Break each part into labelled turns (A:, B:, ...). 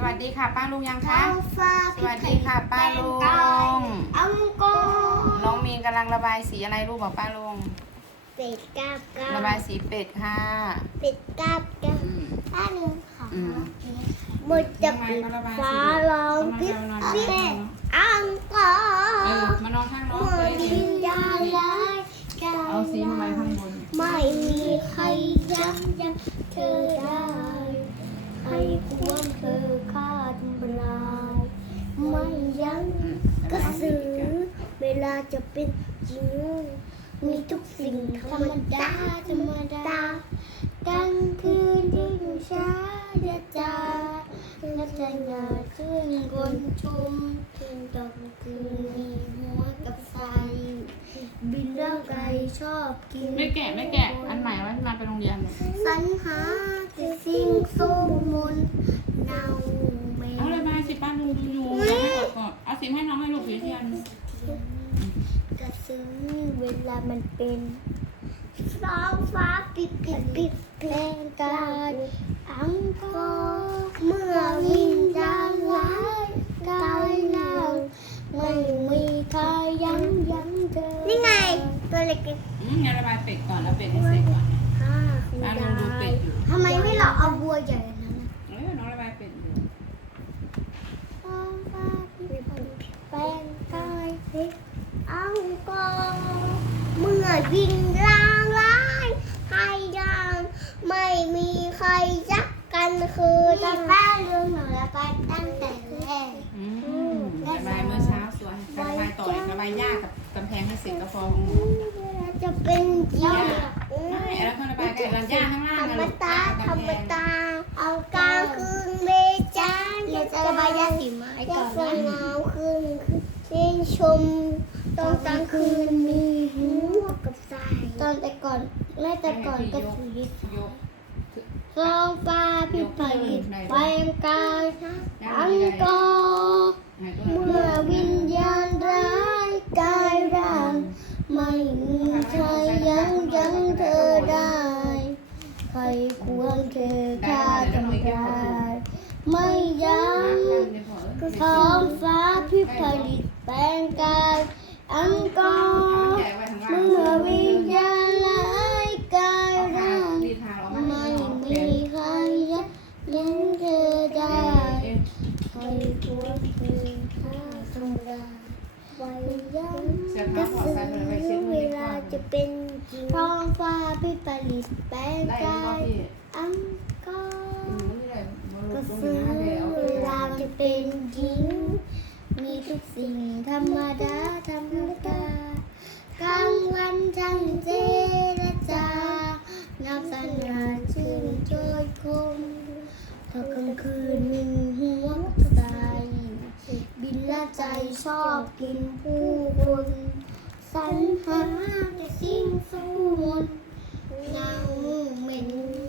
A: วัสดีค่ะป้าลุงยังคะสวัสดีค่ะป้าลุง
B: อังกอ
A: น้องมีนกำลังระบายสีอะไรลูกบอกป้าลุง
B: เป็ดกาบกา
A: ระบายสีเป็ดค่ะ
B: เป็ดกาบกาป้าลุงค่ะมันจะปิดฟ้าร้องพิษเป็ดอังกอ
A: มานอนข้างน้องเลย
B: วิญญาณร้าย
A: เอาสีมาไว้ข้างบน
B: ไม่มีใครยับยั้งเธอได้ใครควรเธอคาดเปล่าไม่ยั้งกระสือเวลาจะเป็นจริงมีทุกสิ่งธรรมดากลางคืนที่อยู่ช้าจะจาและใจหนาขึ้นคนชมตอนคืนมีหัวกับใสบินร่างกายชอบกิน
A: ไม่แกะอันใหม่ไว้มาไปโรงเรียน
B: สรรหาแต่สิ่งสู้มนเนาไม่
A: เอาเลยมาสิป้าลุงอยู่เอาสีให้น้องให้ลูกสีเทียน
B: กระซื้อเวลามันเป็นท้องฟ้าปิดแปลงกายอังกอเมื่อวิญญาณร้ายกายเราไม่มีใครยั้งเธอนี่ไงตัวเล็ก
A: งั้นระบายเป็ดก่อนแล้วเป็ดให้เสร็จก่อนป้าลุงดูเป็ดอยู่
B: ทำไมไม่หลอกเอาบัวใหญ่นั้น
A: น้องระบายเป็ดอยู่
B: ท้องฟ้าปิดแปลงกายอังกอเมื่อวิญญาณร้ายใครยังไม่มีใครยักกันคือตั้งแต่เรื่องหนูและไปตั้งแต่แรก
A: ระบายเมื่อเช้าสวยระบายต่อระบายหญ้ากับกำแพงให้เสร็จก็พอของหนู
B: จะเป็นหญ้า
A: ไม่แล้วก็ระบายกับหญ้าข้างล่าง
B: ธรรมตาเอากลางคืนเบจานจะระบายหญ้าสีไม้ก่อนนะเงาคืนชื่นชมตอนกลางคืนมีหัวกับสายตอนแต่ก่อนก็ถือยกฟองฟ้าพิไผ่แปลงกายอังกอเมื่อวิญญาณร้ายกายร่างไม่มีใครยั้งเธอได้ใครควรเธอฆ่าทำร้ายไม่ยั้งท้องฟ้าพิไผ่แปลงกายอังกอเมื่อวิญญาณร้ายกายร่างไม่มีใครยั้งเธอได้ใครควรเธอฆ่าทำร้ายไว้ยั้งกระสือเวลาจะเป็นจริงท้องฟ้าพิผลิตแปลงกายอังกอร์กระสือเวลาจะเป็นจริงมีทุกสิ่งธรรมดากลางวันช่างเจรจานับสนาชื่นโจยคมถ้ากลางคืนมีหัวใจบินละใจชอบกินผู้คนสรรหาแต่สิ่งสู้มนเงาเหม็น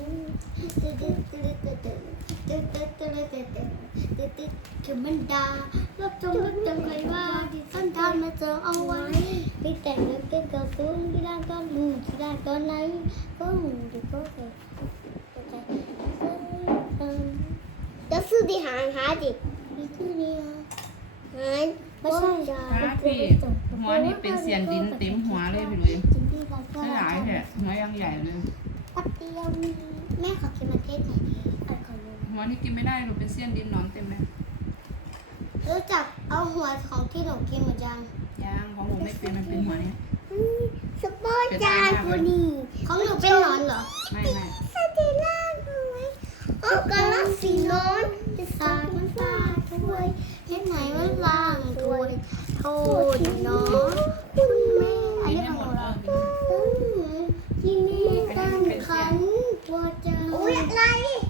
B: คือมันดารับจงรับจำใครว่าที่สั้นทางมาเจอเอาไว้ที่แต่งเรื่องเก่งกับซุ้มที่ด้านก้อนมือที่ด้านก้อนไหนก็หูดีก็เกิดจะซื้อที่หาดิมีชื่อเดียวไม่ใช่จ้า
A: พี่หัวนี่เป็นเสียนดินเต็มหัวเลยพี่ลุยไม่หลายแค่หัวยังใหญ่เลย
B: ปัดเดียวแม่ขอกินมาเทศหน่อย
A: หัวนี่กินไม่ได้หนูเป็นเสี้ยนดินนอนเต็มเลย
B: รู้จักเอาหัวของที่หนูกินหมดยัง
A: ของหนูไม่เป็นมันเป็นหัวนี้
B: สปอร์ตจานคนนี้ของหนูเป็นนอนเหรอ
A: ไม่
B: สติล่าด้วยโอ้กระลักสีนอนจะสามันฟ้าถ้วยเห็นไหนมันล่างถ้วยโทษน้องคุณแม่อันนี้ของเราที่นี่ตั้งขันปวดใจอุ้ยอะไร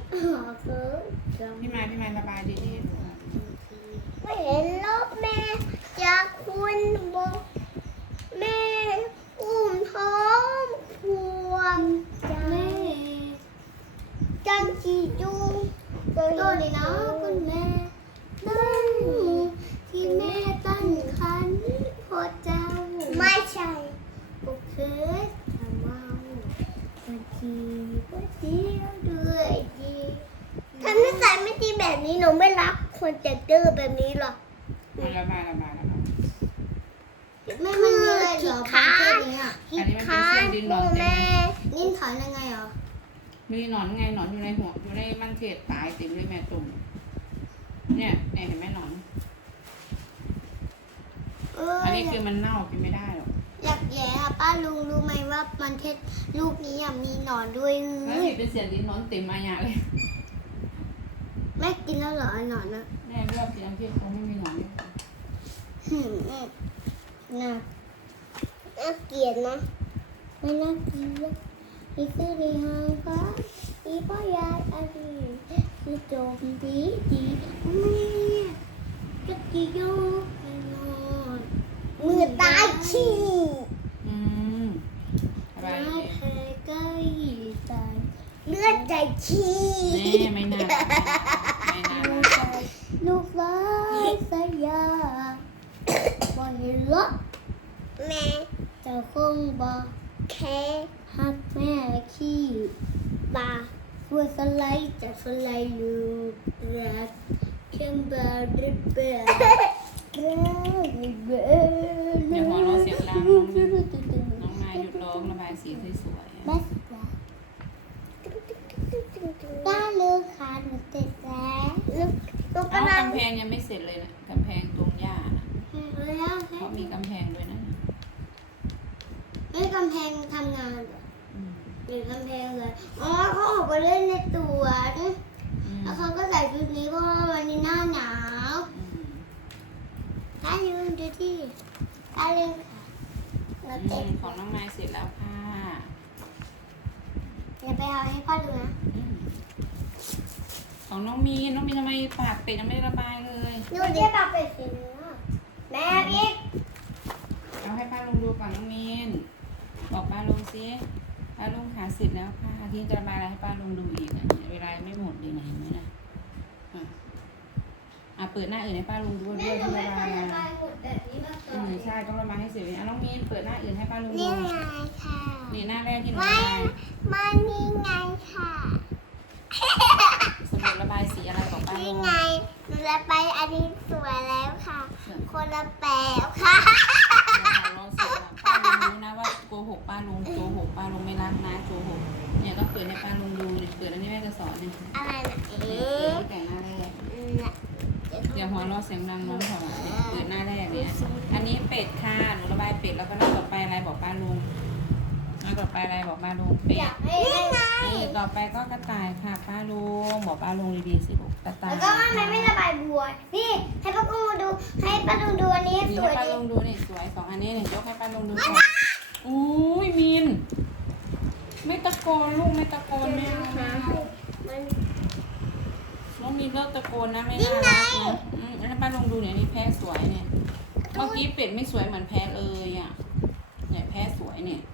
A: พี่มาระบายดี
B: ๆไม่เห็นลบแม่จากคุณบอกแม่อุ้มท้องควงแม่จังจีจูตัวนี้นะคุณแม่นั่นที่แม่ตั้งคันพอเจ้าไม่ใช่บุกเคยทำเมาบางทีก็เดียวด้วยดีทำนิสัยไม่ดีแบแบบนี้หนูไม่รักคนแต่ดื้อแบบนี้หรอก
A: ระบายระบายระบาย
B: ไม่มันมีอะไรเหรอค้า
A: อันนี้มันเป็นเส้นดินหนอนเต็ม
B: นิ่ถอนยังไงเหรอ
A: มีหนอนไงหนอนอยู่ในหัวอยู่ในมันเทศตายเต็มเลยแม่ตุ่มเนี่ยเห็นไหมหนอน อันนี้คือมันเน่ากินไม่ได้หรอก
B: อยากแย่ค่ะป้าลุงรู้ไหมว่ามันเทศลูกนี้มีหนอนด้วย
A: แล้วเห็นเป็นเสียงดินหนอนเต็มมาอย่างเลย
B: แม่กินแล้วเหรอหนอนนะ
A: แม่เลือกเสียงที่เขาไม่มีหนอนนี่
B: น่าเกลียดนะไม่น่าเกลียดนี่คือในห้างฟ้าอีพ่อยายอาดีคือโจมตีไม่จะกี่โยกนอนมือตายขี้
A: อะไร
B: ไม่เคยใกล้ตายเลือดใจขี้
A: นี่ไม่น่าไม่น่า
B: ลูกร้ายสยาบ่เห็นละแม่เจ้าคงบอกแค่ฮักแม่ขี้บาด้วยสไลด์จะสไลด์ลูกรักเข้มบาริเบะ
A: เดี๋ยวพอเราเสียงดังน้องนายหยุดร้องระบายสีสวยๆ
B: บัสได้ลูกค่ะหนูติดแล้วลูก
A: เอา
B: กำลัง
A: กำแพงยังไม่เสร็จเลยนะกำแพงตรงหญ้านะ
B: แล้ว
A: เพราะมีกำแพงด้วยนะ
B: ให้กำแพงทำงานเหรอหรือกำแพงเลยอ๋อเขาออกไปเล่นในสวนแล้วเขาก็ใส่ชุดนี้เพราะว่าวันนี้หน้าหนาวถ้ายืนดูที่ถ้าเล่นค่ะเราเต็ม
A: ของน้องนายเสร็จแล้วค่ะ
B: อย่าไปเอาให้พ่อดูนะ
A: ของน้องมีนทำไมปากเป็ดยังไม่ได้ระบายเลย
B: ดูดิปากเป็ดสีเนื้อแม่บิ๊ก
A: เอาให้ป้าลุงดูก่อนน้องมีนบอกป้าลุงสิป้าลุงขาเสร็จแล้วค่ะที่จะระบายอะไรให้ป้าลุงดูอีกนะเวลาไม่หมดเลยนะเห็นไหมนะเปิดหน้าอื่นให้ป้าลุงดูด้วยที่ระบายใช่ต้องระบายให้เสร็จเลยน้องมีนเปิดหน้าอื่นให้ป้าลุงดู
B: นี่ไงค่ะ
A: นี่หน้าแรกที่หนูระบาย
B: มันนี่ไงค่ะ
A: สมุดระบายสีอะไรบอกป้าลุ
B: นี่
A: ง
B: ไงหนูจะไปอันนี้สวยแล้วค่ะ คนละแบบค่ะ
A: เราเสร็จแล้วป้าลุงรู้นะว่าโกหกป้าลุงโกหกป้าลุงไม่รักนะโกหกเนี่ยต้องเปิดให้ป้าลุงดูเปิดอันนี้แม่จะสอนเนี่ย
B: อะไรนะ
A: แต่หน้าแรกเดี๋ยวหัวเราะเสียงดังน้องเขาเปิดหน้าแรกเนี่ยอันนี้เป็ดค่ะหนูระบายเป็ดแล้วก็ต่อไปอะไรบอกป้าลุงต่อไปอะไรบอกป้าลุงเป็ด
B: นี่ไง
A: ต่อไปก็กระต่ายค่ะป้าลุงบอกป้าลุงดีๆสิลูกกระต่าย
B: แล้วก็ทำไมไม่ระบายบัวนี่ให้ป้ากุ้งมาดูให้ป้าลุงดูอันนี้
A: นี่
B: ส
A: ให้
B: วย
A: ป้า
B: ดี
A: ลุงดูนี่สวยสองอันนี้เนี่ยยกให้ป้าลุงดูก่อนอุ้ยมินไม่ตะโกนลูกไม่ตะโกนไม่เอานะน้องมินเลิกตะโกนนะไม่น่ารักนะให้ป้าลุงดูเนี่ยนี่แพ้สวยเนี่ยเมื่อกี้เป็ดไม่สวยเหมือนแพ้เลยอ่ะเนี่ยแพ้สวยเนี่ย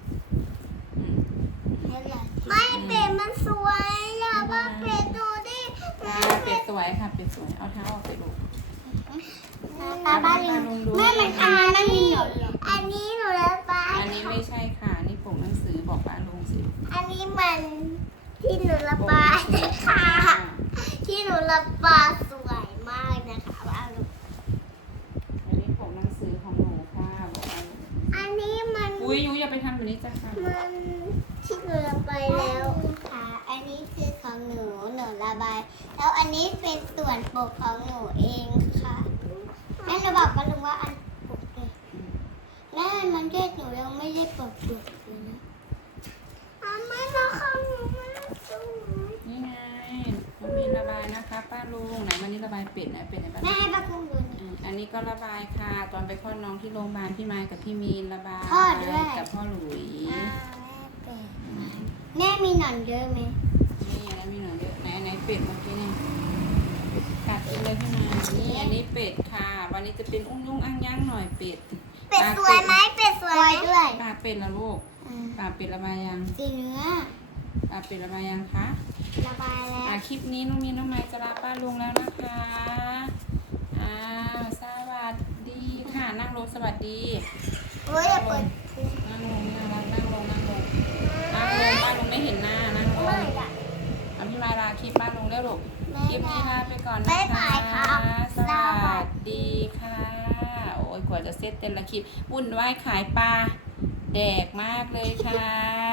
B: ไม่เป็ดมันสวยอย่าว่าเป็ดดูดิ
A: เป็ดสวยค่ะเป็ดสวยเอาเท้าออกไปลูก
B: ป้าลุงแม่มันอันนั้นมีอันนี้หนูระบาย
A: อันนี้ไม่ใช่ค่ะนี่ปกหนังสือบอกป้าลุงสิ
B: อันนี้มันที่หนูระบายค่ะที่หนูระบายสวยมากนะคะป้าลุง
A: อันนี้ปกหนังสือของหนูค่ะบอกป้าลุง
B: อันนี้มัน
A: อุ้ยยุ้ยอย่าไปทำแบบนี้จ้ะค่ะ
B: มันที่หนูระบายแล้วค่ะอันนี้คือของหนูระบายแล้วอันนี้เป็นส่วนปกของหนูเองค่ะแม่หนูบอกป้าลุงว่าอันปกเลยแม่มันแค่หนูยังไม่ได้ปกเลยนะไม่มาของหนูมาสวย
A: นี่ไงน้องมีนระบายนะคะป้าลุงไหนมันนี่ระบายเป็ดนะเป็ดไหนบ้าง
B: แม่ให้ป้ากุ้งดูนะ
A: อันนี้ก็ระบายค่ะตอนไปคลอดน้องที่โรงพยาบาลพี่ไม้กับพี่มีนระบาย
B: พ่อด้วย
A: กับพ่อหลุย
B: แม่มีหนอนเยอะไหม
A: นี่นะมีหน่อยเยอะไหนเป็ดเมื่อกี้เนี่ยกัดกินเลยพี่ไม้นี่อันนี้เป็ดค่ะ วันนี้จะเป็นอุ้งยุ่งอังย่างหน่อยเป็ด
B: เป็ดสวยไหมเป็ดสวยด้วย
A: ปากเป็ดละลูกปากเป็ดระบายยัง
B: สีเนื้อ
A: ปากเป็ดระบายยังคะ
B: ระบายแล้ว
A: คลิปนี้น้องมีนน้องไม้จะลาป้าลุงแล้วนะคะสวัสดีค่ะนั่งลงสวัสดี
B: เฮ้ยอย่าเปิด
A: นั่งลงนั่งลงป้าลุงไม่เห็นหน้านั่งลง
B: ไม่อะ
A: เอาพี่ไม้ลาคลิปป้าลุงแล้วลูก
B: แม่
A: คลิปนี้ลาไปก่อนนะ
B: บ๊าย
A: คะ
B: บายครับ
A: สวัสดีค่ะ โอ้ยกว่าจะเสร็จแต่ละคลิปวุ่นวายขายปลาแดกมากเลยค่ะ